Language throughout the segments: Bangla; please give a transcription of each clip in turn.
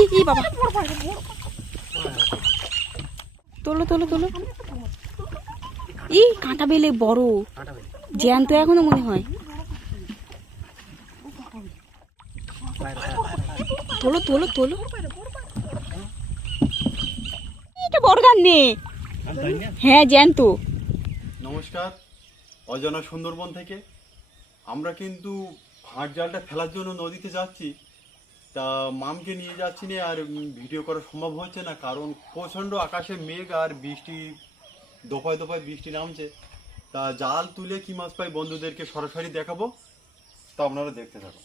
ই বাবা, তোলো তোলো তোলো। ই কাঁটা বেলে বড়, জ্যান্ত এখনো মনে হয়। তোলো তোলো তোলো। এটা বড় গান নে। হ্যাঁ জ্যান্ত। নমস্কার, অজানা সুন্দরবন থেকে আমরা কিন্তু ভাঁট জালটা ফেলার জন্য নদীতে যাচ্ছি। তা মামকে নিয়ে যাচ্ছি না, আর ভিডিও করা সম্ভব হচ্ছে না, কারণ প্রচণ্ড আকাশে মেঘ আর বৃষ্টি, দফায় দফায় বৃষ্টি নামছে। তা জাল তুলে কি মাছ পাই বন্ধুদেরকে সরাসরি দেখাবো, তা আপনারা দেখতে থাকুন।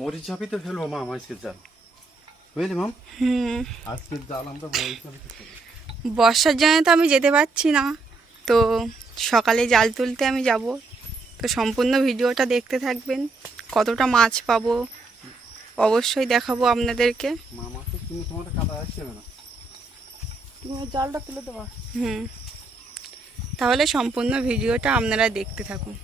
মরিচ ঝাপিতে ফেলবো মাম আজকের জাল, বুঝলি মাম? আজকের জাল আমরা মরিচ ঝাপিতে ফেলবো। বর্ষার জন্য তো আমি যেতে পারছি না, তো সকালে জাল তুলতে আমি যাব। তো সম্পূর্ণ ভিডিওটা দেখতে থাকবেন, কতটা মাছ পাবো অবশ্যই দেখাবো আপনাদেরকে। মামা তো তুমি তোমার কাদা আসছে না, তুমি জালটা তুলে দেবা। তাহলে সম্পূর্ণ ভিডিওটা আপনারা দেখতে থাকুন।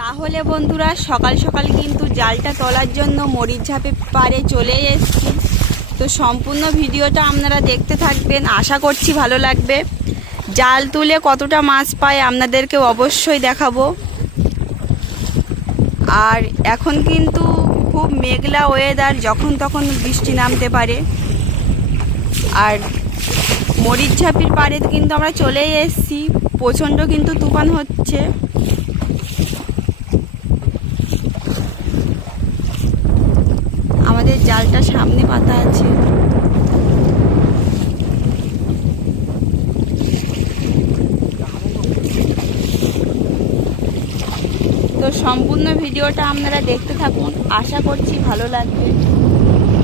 তাহলে বন্ধুরা, সকাল সকাল কিন্তু জালটা তোলার জন্য মরিচঝাপে পাড়ে চলে এসেছি। তো সম্পূর্ণ ভিডিওটা আপনারা দেখতে থাকবেন, আশা করছি ভালো লাগবে। জাল তুলে কতটা মাছ পায় আপনাদেরকে অবশ্যই দেখাবো। আর এখন কিন্তু খুব মেঘলা ওয়েদার, যখন তখন বৃষ্টি নামতে পারে। আর মরিচঝাপির পাড়ে কিন্তু আমরা চলেই এসেছি, প্রচণ্ড কিন্তু তুফান হচ্ছে। আমাদের জালটা সামনে পাতা আছে। তো সম্পূর্ণ ভিডিওটা আপনারা দেখতে থাকুন, আশা করছি ভালো লাগবে।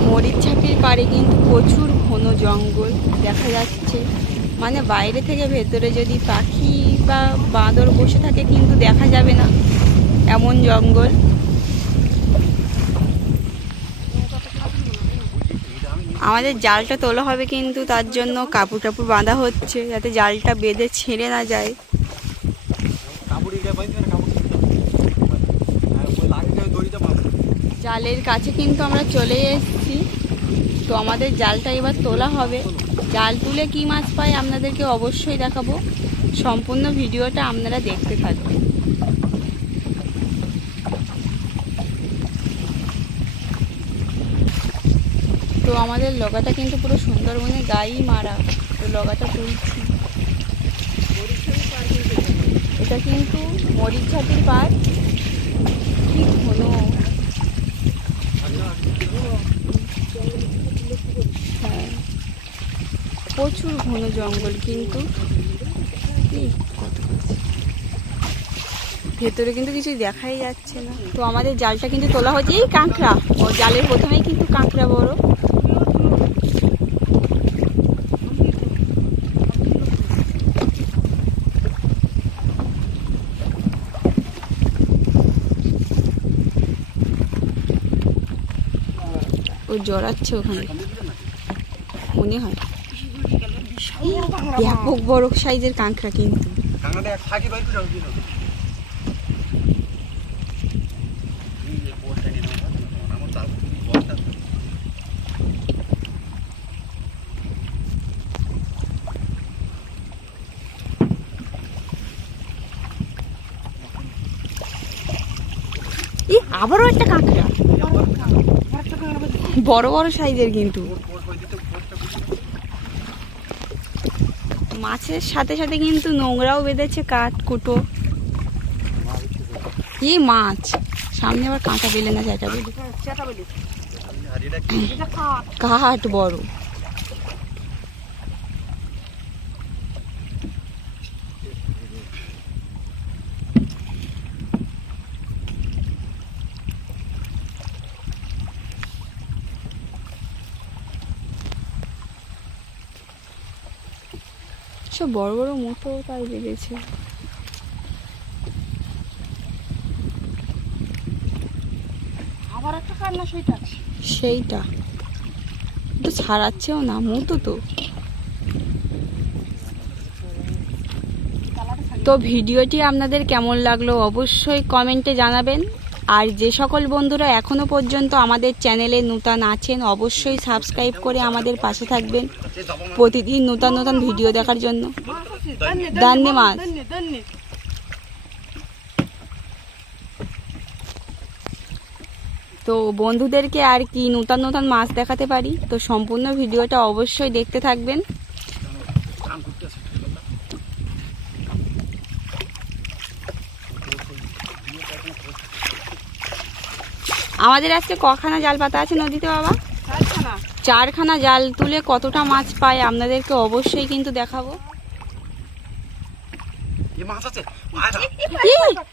মরিচঝাপির পাড়ে কিন্তু প্রচুর ঘন জঙ্গল দেখা যাচ্ছে, মানে বাইরে থেকে ভেতরে যদি পাখি বা বাঁদর বসে থাকে কিন্তু দেখা যাবে না, এমন জঙ্গল। আমাদের জালটা তোলা হবে, কিন্তু তার জন্য কাপড় টাপড় বাঁধা হচ্ছে যাতে জালটা বেঁধে ছেড়ে না যায়। জালের কাছে কিন্তু আমরা চলে এসেছি। তো আমাদের জালটা এবার তোলা হবে। জাল তুলে কি মাছ পাই আপনাদেরকে অবশ্যই দেখাবো, সম্পূর্ণ ভিডিওটা আপনারা দেখতে থাকবেন। তো আমাদের লগাটা কিন্তু পুরো সুন্দরবনে গায়ে মারা। তো লগাটা তুলছি, এটা কিন্তু মরিচঝাপির পাড়। কি ঘন, হ্যাঁ প্রচুর ঘন জঙ্গল, কিন্তু ভেতরে কিন্তু কিছু দেখাই যাচ্ছে না। তো আমাদের জালটা কিন্তু তোলা হচ্ছে। এই কাঁকড়া, ও জালের প্রথমেই কিন্তু কাঁকড়া বড়। ও জড়াচ্ছে ওখানে মনে হয়। ব্যাপক বড় সাইজের কাঁকড়া, কিন্তু আবারও একটা কাঁকড়া, বড় বড় সাইজের। কিন্তু মাছের সাথে সাথে কিন্তু নোংরাও বেঁধেছে, কাঠ কুটো। কি মাছ, সামনে আবার কাঁটা বেলে না চ্যাটা বেলে, কাঠ বড়। সব বড় বড় মুঠো তাই বেড়েছে। ঘরেরটা কার না সেইটা? সেইটা তো ছাড়াচ্ছেও না, মুতো তো। তো ভিডিওটি আপনাদের কেমন লাগলো অবশ্যই কমেন্টে জানাবেন। আর যে সকল বন্ধুরা এখনো পর্যন্ত আমাদের চ্যানেলে নূতন আছেন অবশ্যই সাবস্ক্রাইব করে আমাদের পাশে থাকবেন প্রতিদিন নতুন নতুন ভিডিও দেখার জন্য। ধন্যবাদ। তো বন্ধুদেরকে আর কি নতুন নতুন মাছ দেখাতে পারি, তো সম্পূর্ণ ভিডিওটা অবশ্যই দেখতে থাকবেন। আমাদের আজকে কখানা জাল পাতা আছে নদীতে বাবা? 4খানা জাল তুলে কতটা মাছ পায় আপনাদেরকে অবশ্যই কিন্তু দেখাবো।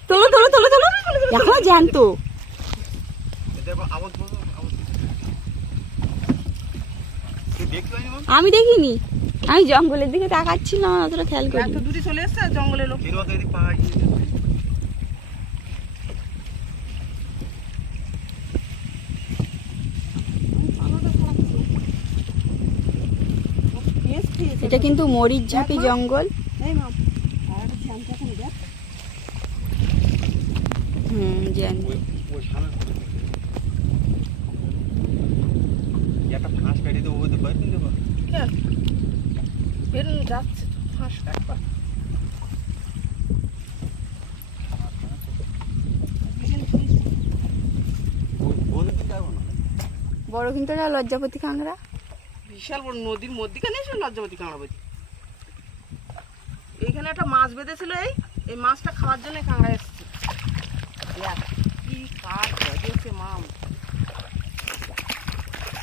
তোলো তোলো তোলো তোলো, এখনো জ্যান্ত। আমি দেখিনি, আমি জঙ্গলের দিকে তাকাচ্ছিলাম, অতটা খেয়াল করি। দূরে চলে এসছে জঙ্গলের লোক। এটা কিন্তু মরিচ ঝাপি জঙ্গল। জানি। যাচ্ছে ফাঁস কাটবা। বড় কিন্তু এটা লজ্জাপতি কাঁকড়া, বিশাল বড় নদীর মধ্যখানে এসে লজ্জাপতি কাঁকড়াপতি। এইখানে একটা মাছ বেঁধেছিল, এই মাছটা খাওয়ার জন্য কাঁকড়া এসছে। কি কাঠ বাজিয়েছে মাম।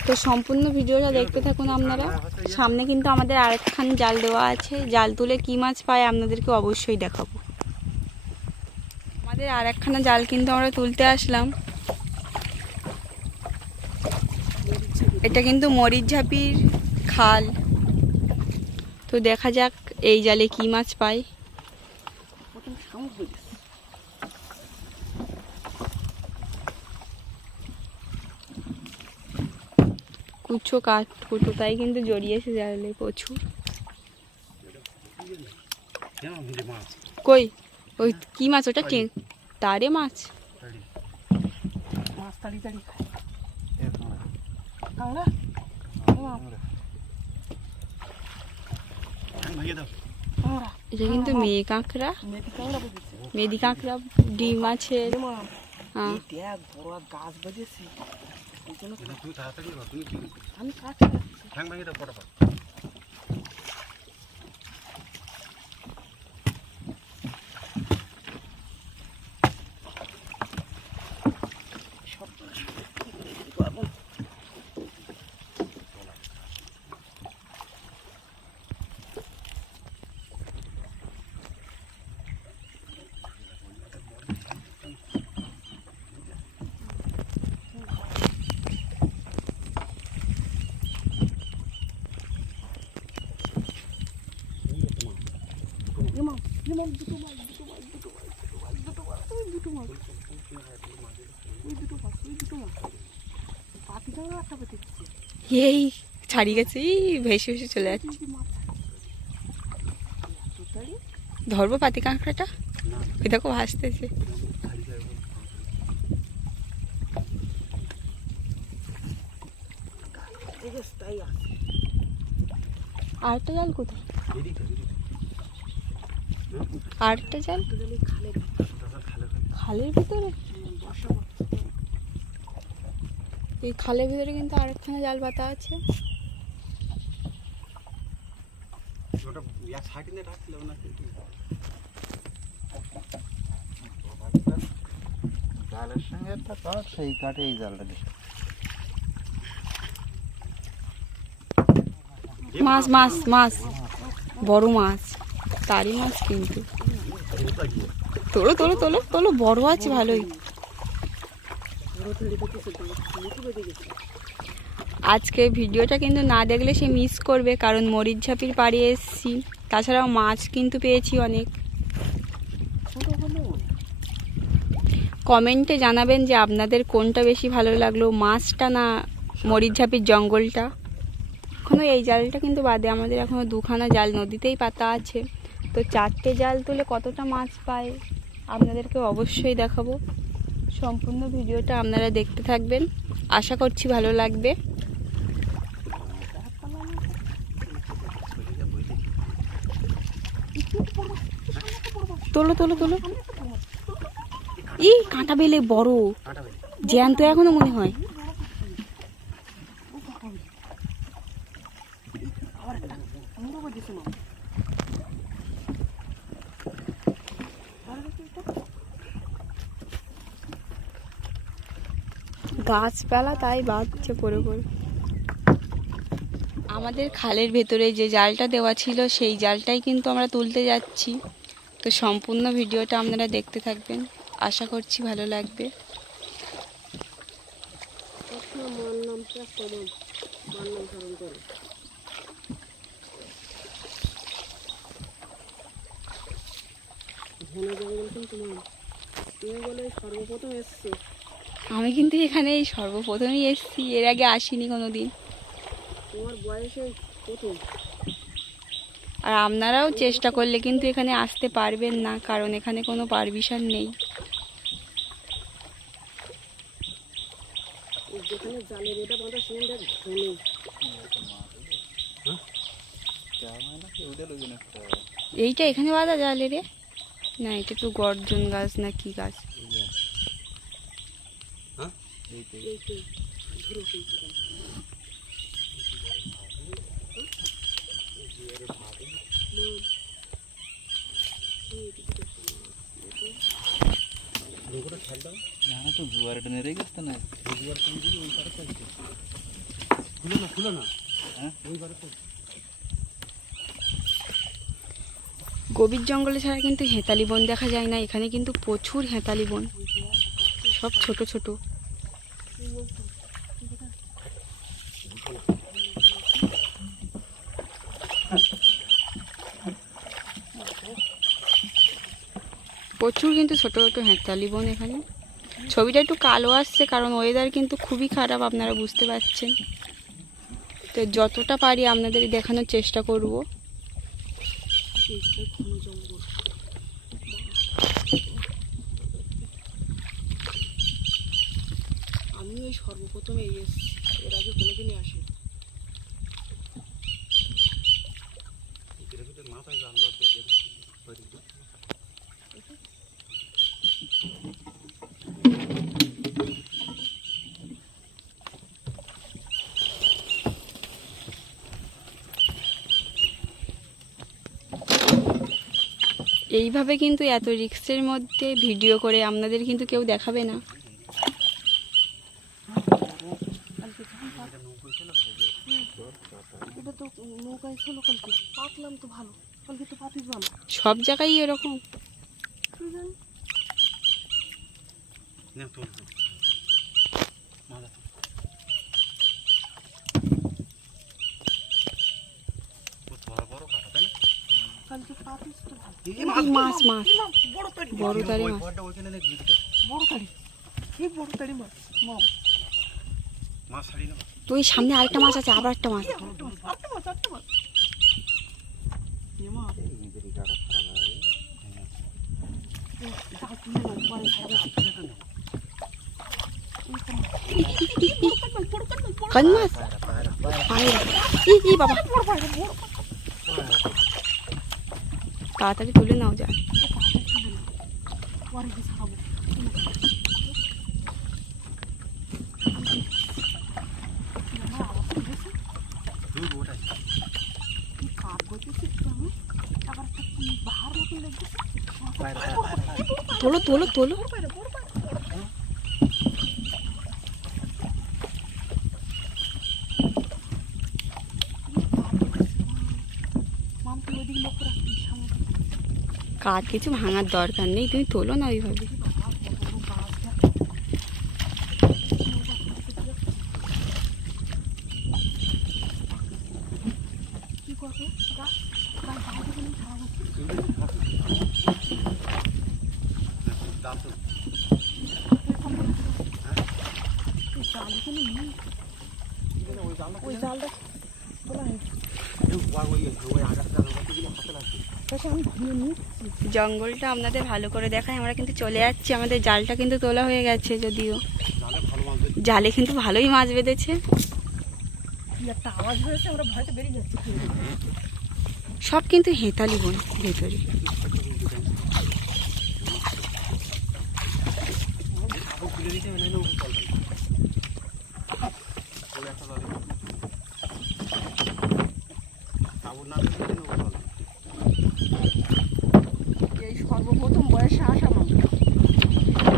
তো সম্পূর্ণ ভিডিওটা দেখতে থাকুন আপনারা। সামনে কিন্তু আমাদের আরেকখান জাল দেওয়া আছে, জাল তুলে কি মাছ পায় আপনাদেরকে অবশ্যই দেখাবো। আমাদের আরেকখানা জাল কিন্তু আমরা তুলতে আসলাম। এটা কিন্তু মরিচ ঝাপির খাল, তো দেখা যাক এই জালে কি মাছ পায়। কুচো কাঠ কুটো তাই কিন্তু জড়িয়েছে জালে প্রচুর। কই ওই কি মাছ ওটা? তারে মাছ। মাছ তাড়ি তাড়ি খায় কাঁকড়া। এটা কিন্তু মেয়ে কাঁকড়া, মেদি কাঁকড়া ডিম আছে। হ্যাঁ বড় গাছ বাজেছে, আমি কাছে এই ছাড়িয়ে গেছে, ভেসে ভেসে চলে যাচ্ছে। ধরবো পাতি কাঁকড়াটা, ওই দেখো ভাসতেছে। আরেকটা জাল কোথায়? আরেকটা জাল খালের ভিতরে। এই খালের ভিতরে কিন্তু আরেকখানা জাল পাতা আছে। জালের সঙ্গে একটা কাঠ, সেই কাঠে এই জালটা দিচ্ছে। মাছ মাছ মাছ, বড় মাছ, তারি মাছ কিন্তু। তোলো তোলো তোলো তোলো, বড় আছে ভালোই। আজকে ভিডিওটা কিন্তু না দেখলে সে মিস করবে, কারণ মরিচ ঝাপির পাড়ে এসেছি, তাছাড়াও মাছ কিন্তু পেয়েছি অনেক। কমেন্টে জানাবেন যে আপনাদের কোনটা বেশি ভালো লাগলো, মাছটা না মরিচঝাপির জঙ্গলটা। এখনও এই জালটা কিন্তু বাদে আমাদের এখনও 2খানা জাল নদীতেই পাতা আছে। তো 4টে জাল তুলে কতটা মাছ পায় আপনাদেরকে অবশ্যই দেখাবো। সম্পূর্ণ ভিডিওটা আপনারা দেখতে থাকবেন, আশা করছি ভালো লাগবে। তোলো তোলো তোলো। ই কাঁটা বেলে বড়, জ্যান্ত এখনো মনে হয়। গাছপালা তাই বাঁধছে পড়ে পড়ে। আমাদের খালের ভেতরে যে জালটা দেওয়া ছিল সেই জালটাই কিন্তু আমরা তুলতে যাচ্ছি। তো সম্পূর্ণ ভিডিওটা আপনারা দেখতে থাকবেন, আশা করছি ভালো লাগবে। সর্বপ্রথম এসছে, আমি কিন্তু এখানে এই সর্বপ্রথমই এসেছি, এর আগে আসিনি কোনোদিন। তোমার বয়সে প্রথম। আর আপনারাও চেষ্টা করলে কিন্তু এখানে আসতে পারবেন না, কারণ এখানে কোনো পারমিশন নেই। যেখানে জালের এটা বাঁধা সেখানে দেখ ধনে। এইটা এখানে বাঁধা জালে রে? না, এটা তো গর্জন গাছ না কি গাছ? গভীর জঙ্গলে ছাড়া কিন্তু হেঁতালি বন দেখা যায় না। এখানে কিন্তু প্রচুর হেঁতালি বন, সব ছোট ছোট। প্রচুর কিন্তু ছোট ছোট হেঁতালি বন এখানে। ছবিটা একটু কালো আসছে কারণ ওয়েদার কিন্তু খুবই খারাপ, আপনারা বুঝতে পারছেন। তো যতটা পারি আপনাদের দেখানোর চেষ্টা করব। আমি ওই সর্বপ্রথম এই এসেছি, এর আগে কোনোদিনই আসিনি। এইভাবে কিন্তু এত রিস্কের মধ্যে ভিডিও করে আপনাদের কিন্তু কেউ দেখাবে না। এটা তো নৌকায় ছিল কালকে, পাতলাম তো ভালো, কালকে তো পাতিলাম। সব জায়গায় এরকম। কালকে পাতিস তো ভালো। মাছ মাছ বড় তাড়ি, বড় তারি মাছ। বড় তাড়ি, এই বড় তাড়ি মাছ। তো ওই সামনে আরেকটা মাছ আছে, আবার একটা মাছ। আটটা মাছ। কোন মাছ? পায়রা। ই বাবা, তাড়াতাড়ি তুলে নাও যায়। তোলো তোলো তোলো। কাঠ কিছু ভাঙার দরকার নেই, তুমি তোলো না ওইভাবে। ওই জালটা তোলা হয়েছে। জঙ্গলটা আপনাদের ভালো করে দেখায়, আমরা কিন্তু চলে যাচ্ছি। আমাদের জালটা কিন্তু তোলা হয়ে গেছে, যদিও জালে কিন্তু ভালোই মাছ বেঁধেছে। কি একটা আওয়াজ হয়েছে, আমরা ভয়তে বেরিয়ে যাচ্ছি। সব কিন্তু হেতালি বন ভেতরে। এই সর্বপ্রথম বয়সে আসা মানুষ,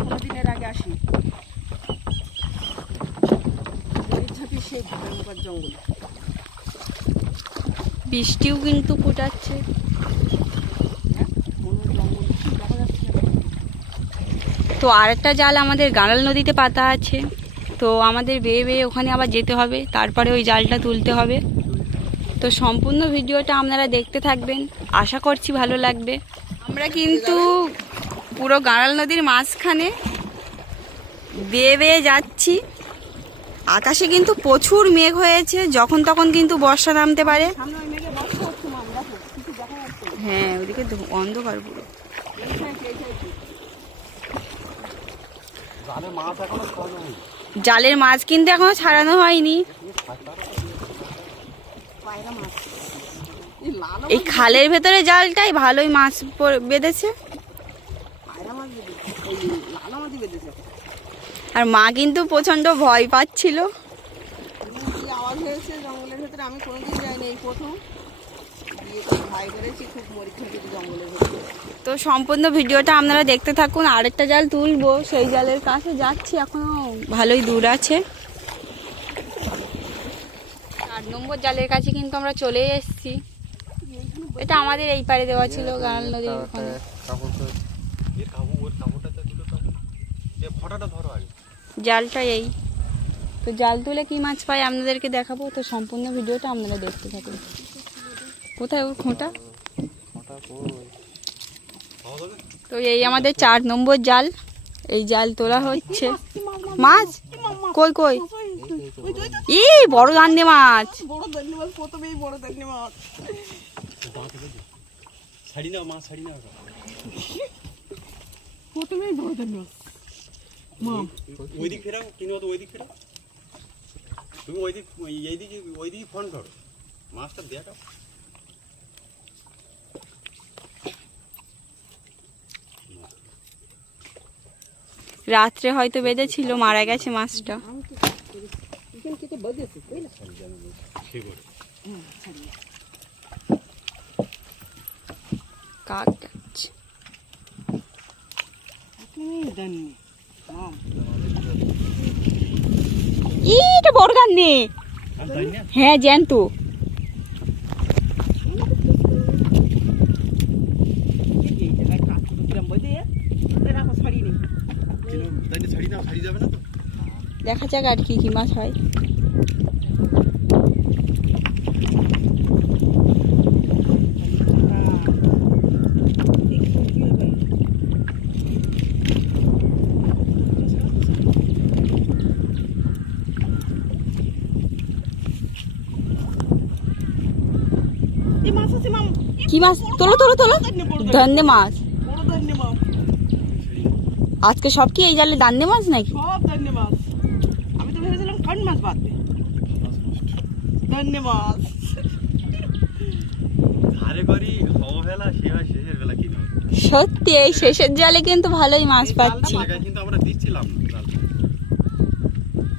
কোনোদিনের আগে আসি। ঝাঁপি সেই ভয়ঙ্কর জঙ্গল। বৃষ্টিও কিন্তু ফুটাচ্ছে। তো আরেকটা জাল আমাদের গাঁড়াল নদীতে পাতা আছে, তো আমাদের বেয়ে বেয়ে ওখানে আবার যেতে হবে, তারপরে ওই জালটা তুলতে হবে। তো সম্পূর্ণ ভিডিওটা আপনারা দেখতে থাকবেন, আশা করছি ভালো লাগবে। আমরা কিন্তু পুরো গাঁড়াল নদীর মাঝখানে বেয়ে বেয়ে যাচ্ছি। আকাশে কিন্তু প্রচুর মেঘ হয়েছে, যখন তখন কিন্তু বর্ষা নামতে পারে। সামনে ওই মেঘে বর্ষা হচ্ছে, মাম দেখো কিছু দেখা যাচ্ছে। হ্যাঁ, ওদিকে অন্ধকার পুরো। জালের মাছ কিন্তু এখনো ছাড়ানো হয়নি। পায়রা মাছ, এই লাল এই খালের ভেতরে জালটাই ভালোই মাছ বেঁধেছে। পায়রা মাছ বেঁধেছে, ওই লাল মাছই বেঁধেছে। আর মা কিন্তু প্রচন্ড ভয় পাচ্ছিল। কি আওয়াজ হয়েছে জঙ্গলের ভেতরে, আমি কোনোদিন যাইনি, এই প্রথম গিয়ে খুব ভয় করেছি, খুব মরিক্ষা গেছি জঙ্গলের ভেতরে। তো সম্পূর্ণ ভিডিওটা আপনারা দেখতে থাকুন। আরেকটা জাল তুলবো, সেই জালের কাছে যাচ্ছি, এখনো ভালোই দূর আছে। 8 নম্বর জালের কাছে কিন্তু আমরা চলে এসেছি। এটা আমাদের এই পারে দেওয়া ছিল, গাঁড়াল নদীর ওখানে। জালটা এই তো, জাল তুলে কি মাছ পাই আপনাদেরকে দেখাবো। তো সম্পূর্ণ ভিডিওটা আপনারা দেখতে থাকুন। কোথায় ওর খোঁটা? তো এই আমাদের 4 নম্বর জাল, এই জাল তোলা হচ্ছে। মাছ কই কই? ই বড় দান্নে মাছ। বড় দান্নি মাছ, প্রথমেই বড় দান্নি মাছ। প্রথমেই বড় দান্নি মাছ। মাম ওইদিক ফেরাও, কিনে তো ওইদিক ফেরাও, তুমি ওইদিক ওইদিকে ফোন করো, মাছটা দেখাও। রাত্রে হয়তো বেঁধেছিল, মারা গেছে মাছটা। কিন্তু বেঁধেছে, বুঝলে? কাক ডাকছে। দান্নি মাম, এটা বড় দান্নে। হ্যাঁ জ্যান্ত। এই জায়গায় কাজ করে দিলাম বেঁধে, রাখো ছাড়ি নেই। ছাড়ি না, ছাড়ি যাবে না তো। দেখা যাক আর কি কি মাছ হয়। এই মাছ আছে মাম, কি মাছ? তোলো তোলো তোলো। দান্নে মাছ। বড় দান্নি মাম, আজকে সব কি এই জালে দান্নে মাছ নাকি? সব দান্নি মাছ। আমি তো ভেবেছিলাম কান মাছ বাদবে, দান্নি মাছ। ধারে করি অবহেলা, সেবা শেষের বেলা কিনে সত্যি এই শেষের জালে কিন্তু ভালোই মাছ পাচ্ছি। কিন্তু আমরা দিচ্ছিলাম না জালটা।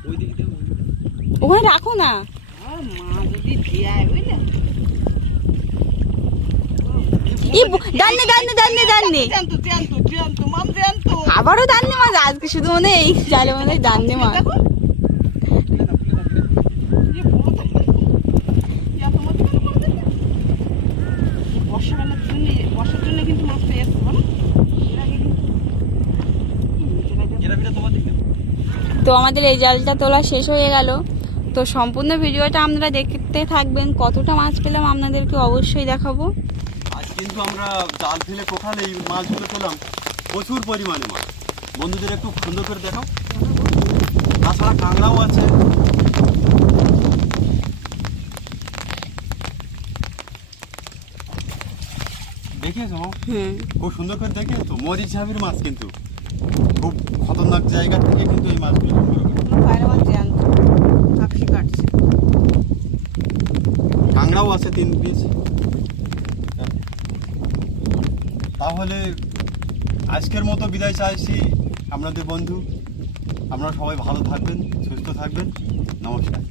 ওইদিকে দেবো, ওখানে রাখো না। মা যদি দেয়, বুঝলে? দান্নে দান্নে দান্নে দান্নে। জ্যান্ত জ্যান্ত জ্যান্ত মাম, জ্যান্ত। আবারও দান্নে মাছ। আজকে শুধু মনে হয় এই জালে মনে হয় দান্নে মাছ। দেখো এই বড় দান্নি, এত মাছ কেন বড় দান্নি? বর্ষাকালের জন্য, বর্ষার জন্য কিন্তু মাছটা এসছে, বলো? এর আগে এরা তোমার দিকে। তো আমাদের এই জালটা তোলা শেষ হয়ে গেল। তো সম্পূর্ণ ভিডিওটা আপনারা দেখতে থাকবেন, কতটা মাছ পেলাম আপনাদেরকে অবশ্যই দেখাবো। আজ কিন্তু আমরা জাল ফেলে টোটাল এই মাছগুলো পেলাম, প্রচুর পরিমাণে মাছ। বন্ধুদের একটু সুন্দর করে দেখাও। তাছাড়া কাঁকড়াও আছে। দেখিয়েছো মাম? খুব সুন্দর করে দেখিয়েছো। মরিচ ঝাপির মাছ কিন্তু খুব খতরনাক জায়গা থেকে কিন্তু এই মাছগুলো সংগ্রহ করে। বাইরে মাছ জ্যান্ত কাকসি কাটছে। কাঁকড়াও আছে 3 পিস। তাহলে আজকের মতো বিদায় চাইছি আপনাদের বন্ধু। আপনারা সবাই ভালো থাকবেন, সুস্থ থাকবেন। নমস্কার।